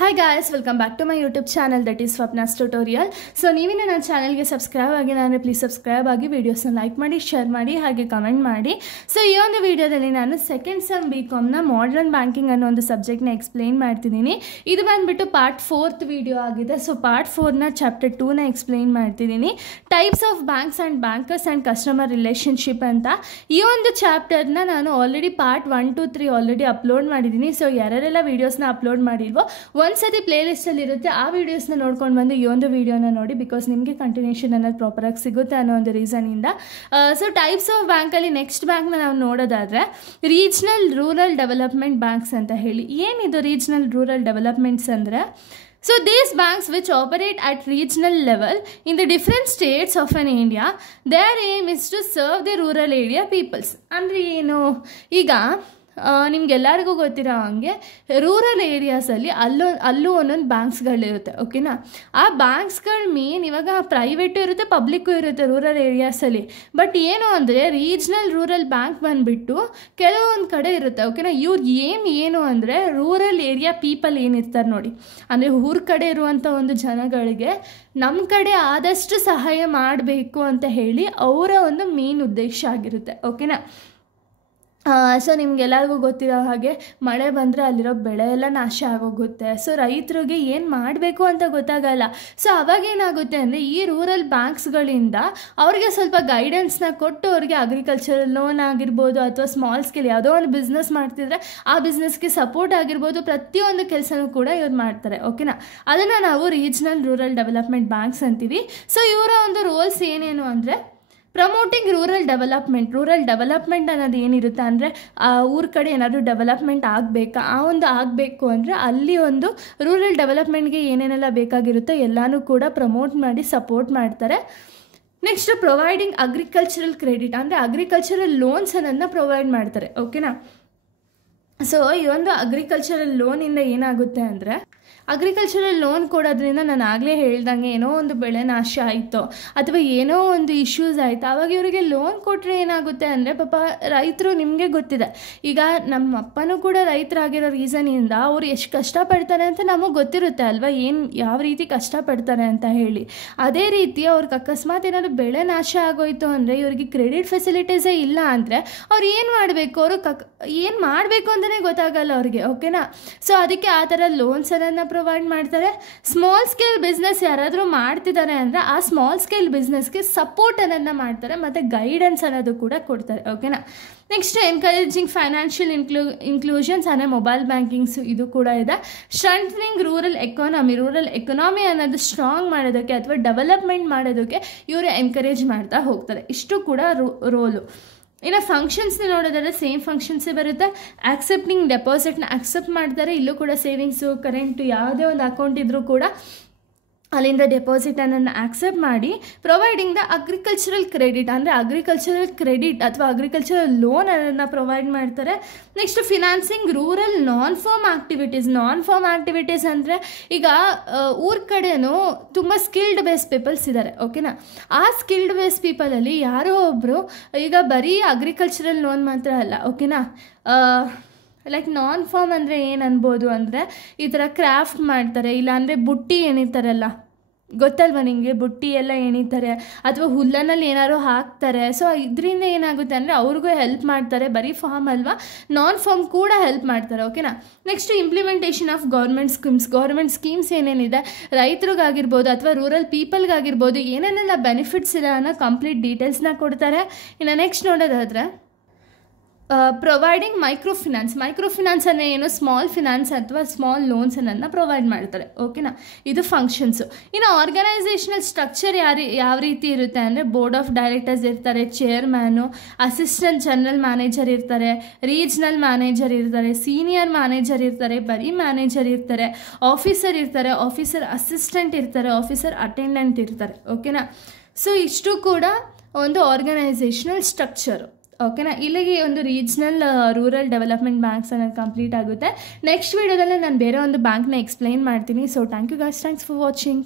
Hi guys, welcome back to my YouTube channel that is Swapna's Tutorial. So ನೀವಿನ ನನ್ನ ಚಾನಲ್ಗೆ subscribe ಆಗಿಲ್ಲ ಅಂದರೆ please subscribe ಆಗಿ ವಿಡಿಯೋಸ್ನ like ಮಾಡಿ ಶೇರ್ ಮಾಡಿ ಹಾಗೆ ಕಮೆಂಟ್ ಮಾಡಿ. ಸೊ ಈ ಒಂದು ವಿಡಿಯೋದಲ್ಲಿ ನಾನು ಸೆಕೆಂಡ್ ಸೆಮ್ BComನ ಮಾಡರ್ನ್ ಬ್ಯಾಂಕಿಂಗ್ ಅನ್ನೋ ಒಂದು ಸಬ್ಜೆಕ್ಟ್ನ ಎಕ್ಸ್ಪ್ಲೇನ್ ಮಾಡ್ತಿದ್ದೀನಿ. ಇದು ಬಂದುಬಿಟ್ಟು ಪಾರ್ಟ್ 4th ವಿಡಿಯೋ ಆಗಿದೆ. ಸೊ ಪಾರ್ಟ್ 4ನ ಚಾಪ್ಟರ್ 2ನ ಎಕ್ಸ್ಪ್ಲೇನ್ ಮಾಡ್ತಿದ್ದೀನಿ. Types of banks and bankers and customer relationship ಅಂತ ಈ ಒಂದು ಚಾಪ್ಟರ್ನ ನಾನು ಆಲ್ರೆಡಿ ಪಾರ್ಟ್ 1 2 3 ಆಲ್ರೆಡಿ ಅಪ್ಲೋಡ್ ಮಾಡಿದ್ದೀನಿ. ಸೊ ಯಾರೆಲ್ಲ ವೀಡಿಯೋಸ್ನ ಅಪ್ಲೋಡ್ ಮಾಡಿಲ್ವೋ ಒಂದ್ಸತಿ ಪ್ಲೇ ಲಿಸ್ಟಲ್ಲಿ ಇರುತ್ತೆ, ಆ ವೀಡಿಯೋಸ್ನ ನೋಡ್ಕೊಂಡು ಬಂದು ಈ ಒಂದು ವೀಡಿಯೋನ ನೋಡಿ, ಬಿಕಾಸ್ ನಿಮಗೆ ಕಂಟಿನ್ಯೂಷನ್ ಅನ್ನೋದು ಪ್ರಾಪರಾಗಿ ಸಿಗುತ್ತೆ ಅನ್ನೋ ಒಂದು ರೀಸನಿಂದ. ಸೊ ಟೈಪ್ಸ್ ಆಫ್ ಬ್ಯಾಂಕಲ್ಲಿ ನೆಕ್ಸ್ಟ್ ಬ್ಯಾಂಕ್ನ ನಾವು ನೋಡೋದಾದರೆ ರೀಜ್ನಲ್ ರೂರಲ್ ಡೆವಲಪ್ಮೆಂಟ್ ಬ್ಯಾಂಕ್ಸ್ ಅಂತ ಹೇಳಿ. ಏನಿದು ರೀಜ್ನಲ್ ರೂರಲ್ ಡೆವಲಪ್ಮೆಂಟ್ಸ್ ಅಂದರೆ, so these banks which operate at regional level in the different states of an India, their aim is to serve the rural area peoples. ಅಂದರೆ ಏನು, ಈಗ ನಿಮ್ಗೆಲ್ಲರಿಗೂ ಗೊತ್ತಿರೋ ಹಾಗೆ ರೂರಲ್ ಏರಿಯಾಸಲ್ಲಿ ಅಲ್ಲೂ ಒಂದೊಂದು ಬ್ಯಾಂಕ್ಸ್ಗಳಿರುತ್ತೆ, ಓಕೆನಾ. ಆ ಬ್ಯಾಂಕ್ಸ್ಗಳು ಮೇನ್ ಇವಾಗ ಪ್ರೈವೇಟು ಇರುತ್ತೆ, ಪಬ್ಲಿಕ್ಕು ಇರುತ್ತೆ ರೂರಲ್ ಏರಿಯಾಸಲ್ಲಿ. ಬಟ್ ಏನು ಅಂದರೆ ರೀಜ್ನಲ್ ರೂರಲ್ ಬ್ಯಾಂಕ್ ಬಂದುಬಿಟ್ಟು ಕೆಲವೊಂದು ಕಡೆ ಇರುತ್ತೆ, ಓಕೆನಾ. ಇವ್ರ ಏನು ಅಂದರೆ ರೂರಲ್ ಏರಿಯಾ ಪೀಪಲ್ ಏನಿರ್ತಾರೆ ನೋಡಿ, ಅಂದರೆ ಊರ ಕಡೆ ಇರುವಂಥ ಒಂದು ಜನಗಳಿಗೆ ನಮ್ಮ ಕಡೆ ಆದಷ್ಟು ಸಹಾಯ ಮಾಡಬೇಕು ಅಂತ ಹೇಳಿ ಅವರ ಒಂದು ಮೇನ್ ಉದ್ದೇಶ ಆಗಿರುತ್ತೆ, ಓಕೆನಾ. ಸೊ ನಿಮಗೆಲ್ಲರಿಗೂ ಗೊತ್ತಿರೋ ಹಾಗೆ ಮಳೆ ಬಂದರೆ ಅಲ್ಲಿರೋ ಬೆಳೆ ಎಲ್ಲ ನಾಶ ಆಗೋಗುತ್ತೆ. ಸೊ ರೈತರಿಗೆ ಏನು ಮಾಡಬೇಕು ಅಂತ ಗೊತ್ತಾಗಲ್ಲ. ಸೊ ಅವಾಗೇನಾಗುತ್ತೆ ಅಂದರೆ ಈ ರೂರಲ್ ಬ್ಯಾಂಕ್ಸ್ಗಳಿಂದ ಅವ್ರಿಗೆ ಸ್ವಲ್ಪ ಗೈಡೆನ್ಸ್ನ ಕೊಟ್ಟು ಅವ್ರಿಗೆ ಅಗ್ರಿಕಲ್ಚರಲ್ ಲೋನ್ ಆಗಿರ್ಬೋದು ಅಥವಾ ಸ್ಮಾಲ್ ಸ್ಕೇಲ್ ಯಾವುದೋ ಒಂದು ಬಿಸ್ನೆಸ್ ಮಾಡ್ತಿದ್ರೆ ಆ ಬಿಸ್ನೆಸ್ಗೆ ಸಪೋರ್ಟ್ ಆಗಿರ್ಬೋದು, ಪ್ರತಿಯೊಂದು ಕೆಲಸನೂ ಕೂಡ ಇವ್ರು ಮಾಡ್ತಾರೆ, ಓಕೆನಾ. ಅದನ್ನು ನಾವು ರೀಜ್ನಲ್ ರೂರಲ್ ಡೆವಲಪ್ಮೆಂಟ್ ಬ್ಯಾಂಕ್ಸ್ ಅಂತೀವಿ. ಸೊ ಇವರ ಒಂದು ರೋಲ್ಸ್ ಏನೇನು ಅಂದರೆ ಪ್ರಮೋಟಿಂಗ್ ರೂರಲ್ ಡೆವಲಪ್ಮೆಂಟ್ ಅನ್ನೋದು ಏನಿರುತ್ತೆ ಅಂದರೆ ಊರ ಕಡೆ ಏನಾದರೂ ಡೆವಲಪ್ಮೆಂಟ್ ಆಗಬೇಕು ಅಂದರೆ ಅಲ್ಲಿ ಒಂದು ರೂರಲ್ ಡೆವಲಪ್ಮೆಂಟ್ಗೆ ಏನೇನೆಲ್ಲ ಬೇಕಾಗಿರುತ್ತೋ ಎಲ್ಲನೂ ಕೂಡ ಪ್ರಮೋಟ್ ಮಾಡಿ ಸಪೋರ್ಟ್ ಮಾಡ್ತಾರೆ. ನೆಕ್ಸ್ಟ್ ಪ್ರೊವೈಡಿಂಗ್ ಅಗ್ರಿಕಲ್ಚರಲ್ ಕ್ರೆಡಿಟ್ ಅಂದರೆ ಅಗ್ರಿಕಲ್ಚರಲ್ ಲೋನ್ಸ್ ಅನ್ನೋದನ್ನ ಪ್ರೊವೈಡ್ ಮಾಡ್ತಾರೆ, ಓಕೆನಾ. ಸೊ ಈ ಒಂದು ಅಗ್ರಿಕಲ್ಚರಲ್ ಲೋನಿಂದ ಏನಾಗುತ್ತೆ ಅಂದರೆ ಅಗ್ರಿಕಲ್ಚರಲ್ ಲೋನ್ ಕೊಡೋದ್ರಿಂದ ನಾನು ಆಗಲೇ ಹೇಳ್ದಂಗೆ ಏನೋ ಒಂದು ಬೆಳೆ ನಾಶ ಆಯಿತು ಅಥವಾ ಏನೋ ಒಂದು ಇಶ್ಯೂಸ್ ಆಯಿತು, ಆವಾಗ ಇವರಿಗೆ ಲೋನ್ ಕೊಟ್ಟರೆ ಏನಾಗುತ್ತೆ ಅಂದರೆ ಪಾಪ ರೈತರು, ನಿಮಗೆ ಗೊತ್ತಿದೆ ಈಗ ನಮ್ಮ ಅಪ್ಪನೂ ಕೂಡ ರೈತರಾಗಿರೋ ರೀಸನಿಂದ ಅವ್ರು ಎಷ್ಟು ಕಷ್ಟಪಡ್ತಾರೆ ಅಂತ ನಮಗೆ ಗೊತ್ತಿರುತ್ತೆ ಅಲ್ವಾ, ಯಾವ ರೀತಿ ಕಷ್ಟಪಡ್ತಾರೆ ಅಂತ ಹೇಳಿ. ಅದೇ ರೀತಿ ಅವ್ರಿಗೆ ಅಕಸ್ಮಾತ್ ಏನಾದರೂ ಬೆಳೆ ನಾಶ ಆಗೋಯ್ತು ಅಂದರೆ ಇವರಿಗೆ ಕ್ರೆಡಿಟ್ ಫೆಸಿಲಿಟೀಸೇ ಇಲ್ಲ ಅಂದರೆ ಅವ್ರು ಏನು ಮಾಡಬೇಕು, ಅವರು ಏನು ಮಾಡಬೇಕು ಅಂತಲೇ ಗೊತ್ತಾಗಲ್ಲ ಅವ್ರಿಗೆ, ಓಕೆನಾ. ಸೊ ಅದಕ್ಕೆ ಆ ಥರ ಲೋನ್ಸನ್ನು ಪ್ರೊವೈಡ್ ಮಾಡ್ತಾರೆ. ಸ್ಮಾಲ್ ಸ್ಕೇಲ್ ಬಿಸ್ನೆಸ್ ಯಾರಾದರೂ ಮಾಡ್ತಿದ್ದಾರೆ ಅಂದರೆ ಆ ಸ್ಮಾಲ್ ಸ್ಕೇಲ್ ಬಿಸ್ನೆಸ್ಗೆ ಸಪೋರ್ಟ್ ಅನ್ನೋದನ್ನ ಮಾಡ್ತಾರೆ ಮತ್ತು ಗೈಡೆನ್ಸ್ ಅನ್ನೋದು ಕೂಡ ಕೊಡ್ತಾರೆ, ಓಕೆನಾ. ನೆಕ್ಸ್ಟ್ ಎನ್ಕರೇಜಿಂಗ್ ಫೈನಾನ್ಷಿಯಲ್ ಇನ್ಕ್ಲೂಷನ್ಸ್ ಅಂದರೆ ಮೊಬೈಲ್ ಬ್ಯಾಂಕಿಂಗ್ಸ್ ಇದು ಕೂಡ ಇದೆ. ಸ್ಟ್ರೆಂಥನಿಂಗ್ ರೂರಲ್ ಎಕಾನಮಿ ಅನ್ನೋದು ಸ್ಟ್ರಾಂಗ್ ಮಾಡೋದಕ್ಕೆ ಅಥವಾ ಡೆವಲಪ್ಮೆಂಟ್ ಮಾಡೋದಕ್ಕೆ ಇವರು ಎನ್ಕರೇಜ್ ಮಾಡ್ತಾ ಹೋಗ್ತಾರೆ. ಇಷ್ಟು ಕೂಡ ರೋಲು. ಇನ್ನು ಫಂಕ್ಷನ್ಸ್ನ ನೋಡೋದಾದ್ರೆ ಸೇಮ್ ಫಂಕ್ಷನ್ಸೇ ಬರುತ್ತೆ. ಆಕ್ಸೆಪ್ಟಿಂಗ್ ಡೆಪಾಸಿಟ್ನ ಆಕ್ಸೆಪ್ಟ್ ಮಾಡ್ತಾರೆ. ಇಲ್ಲೂ ಕೂಡ ಸೇವಿಂಗ್ಸು, ಕರೆಂಟು ಯಾವುದೇ ಒಂದು ಅಕೌಂಟ್ ಇದ್ದರೂ ಕೂಡ ಅಲ್ಲಿಂದ ಡೆಪಾಸಿಟನ್ನು ಆಕ್ಸೆಪ್ಟ್ ಮಾಡಿ ಪ್ರೊವೈಡಿಂಗ್ ದ ಅಗ್ರಿಕಲ್ಚರಲ್ ಕ್ರೆಡಿಟ್ ಅಂದರೆ ಅಗ್ರಿಕಲ್ಚರಲ್ ಕ್ರೆಡಿಟ್ ಅಥವಾ ಅಗ್ರಿಕಲ್ಚರಲ್ ಲೋನ್ ಅದನ್ನು ಪ್ರೊವೈಡ್ ಮಾಡ್ತಾರೆ. ನೆಕ್ಸ್ಟ್ ಫಿನಾನ್ಸಿಂಗ್ ರೂರಲ್ ನಾನ್ ಫಾರ್ಮ್ ಆ್ಯಕ್ಟಿವಿಟೀಸ್ ಅಂದರೆ ಈಗ ಊರ ಕಡೆನೂ ತುಂಬ ಸ್ಕಿಲ್ಡ್ ಬೇಸ್ ಪೀಪಲ್ಸ್ ಇದ್ದಾರೆ, ಓಕೆನಾ. ಆ ಸ್ಕಿಲ್ಡ್ ಬೇಸ್ ಪೀಪಲಲ್ಲಿ ಯಾರೋ ಒಬ್ಬರು ಈಗ ಬರೀ ಅಗ್ರಿಕಲ್ಚರಲ್ ಲೋನ್ ಮಾತ್ರ ಅಲ್ಲ, ಓಕೆನಾ. ಲೈಕ್ ನಾನ್ ಫಾರ್ಮ್ ಅಂದರೆ ಏನು ಅನ್ಬೋದು ಅಂದರೆ ಈ ಥರ ಕ್ರಾಫ್ಟ್ ಮಾಡ್ತಾರೆ, ಇಲ್ಲಾಂದರೆ ಬುಟ್ಟಿ ಎಣಿತಾರಲ್ಲ, ಗೊತ್ತಲ್ವ ನಿಮಗೆ, ಬುಟ್ಟಿ ಎಲ್ಲ ಎಣಿತಾರೆ ಅಥವಾ ಹುಲ್ಲನಲ್ಲಿ ಏನಾದ್ರು ಹಾಕ್ತಾರೆ. ಸೊ ಇದರಿಂದ ಏನಾಗುತ್ತೆ ಅಂದರೆ ಅವ್ರಿಗೂ ಹೆಲ್ಪ್ ಮಾಡ್ತಾರೆ. ಬರೀ ಫಾರ್ಮ್ ಅಲ್ವಾ, ನಾನ್ ಫಾರ್ಮ್ ಕೂಡ ಹೆಲ್ಪ್ ಮಾಡ್ತಾರೆ, ಓಕೆನಾ. Next implementation of government schemes ಏನೇನಿದೆ ರೈತರಿಗಾಗಿರ್ಬೋದು ಅಥವಾ ರೂರಲ್ ಪೀಪಲ್ಗಾಗಿರ್ಬೋದು ಏನೇನೆಲ್ಲ ಬೆನಿಫಿಟ್ಸ್ ಇದೆ ಅನ್ನೋ ಕಂಪ್ಲೀಟ್ ಡೀಟೇಲ್ಸ್ನ ಕೊಡ್ತಾರೆ. ಇನ್ನು ನೆಕ್ಸ್ಟ್ ನೋಡೋದಾದರೆ ಪ್ರೊವೈಡಿಂಗ್ ಮೈಕ್ರೋಫಿನಾನ್ಸ್ ಅಂದರೆ ಏನು, ಸ್ಮಾಲ್ ಫಿನಾನ್ಸ್ ಅಥವಾ ಸ್ಮಾಲ್ ಲೋನ್ಸ್ ಅನ್ನೋದನ್ನ ಪ್ರೊವೈಡ್ ಮಾಡ್ತಾರೆ, ಓಕೆನಾ. ಇದು ಫಂಕ್ಷನ್ಸು. ಇನ್ನು ಆರ್ಗನೈಸೇಷನಲ್ ಸ್ಟ್ರಕ್ಚರ್ ಯಾವ ರೀತಿ ಇರುತ್ತೆ ಅಂದರೆ ಬೋರ್ಡ್ ಆಫ್ ಡೈರೆಕ್ಟರ್ಸ್ ಇರ್ತಾರೆ, ಚೇರ್ಮ್ಯಾನು, ಅಸಿಸ್ಟೆಂಟ್ ಜನರಲ್ ಮ್ಯಾನೇಜರ್ ಇರ್ತಾರೆ, ರೀಜ್ನಲ್ ಮ್ಯಾನೇಜರ್ ಇರ್ತಾರೆ, ಸೀನಿಯರ್ ಮ್ಯಾನೇಜರ್ ಇರ್ತಾರೆ, ಬರೀ ಮ್ಯಾನೇಜರ್ ಇರ್ತಾರೆ, ಆಫೀಸರ್ ಇರ್ತಾರೆ, ಆಫೀಸರ್ ಅಸಿಸ್ಟೆಂಟ್ ಇರ್ತಾರೆ, ಆಫೀಸರ್ ಅಟೆಂಡೆಂಟ್ ಇರ್ತಾರೆ, ಓಕೆನಾ. ಸೊ ಇಷ್ಟು ಕೂಡ ಒಂದು ಆರ್ಗನೈಸೇಷನಲ್ ಸ್ಟ್ರಕ್ಚರು, ಓಕೆನಾ. ಇಲ್ಲಿಗೆ ಒಂದು ರೀಜ್ನಲ್ ರೂರಲ್ ಡೆವಲಪ್ಮೆಂಟ್ ಬ್ಯಾಂಕ್ಸ್ ಅನ್ನೋದು ಕಂಪ್ಲೀಟ್ ಆಗುತ್ತೆ. ನೆಕ್ಸ್ಟ್ ವೀಡಿಯೋದಲ್ಲಿ ನಾನು ಬೇರೆ ಒಂದು ಬ್ಯಾಂಕ್ನ ಎಕ್ಸ್ಪ್ಲೈನ್ ಮಾಡ್ತೀನಿ. So thank you guys, thanks for watching.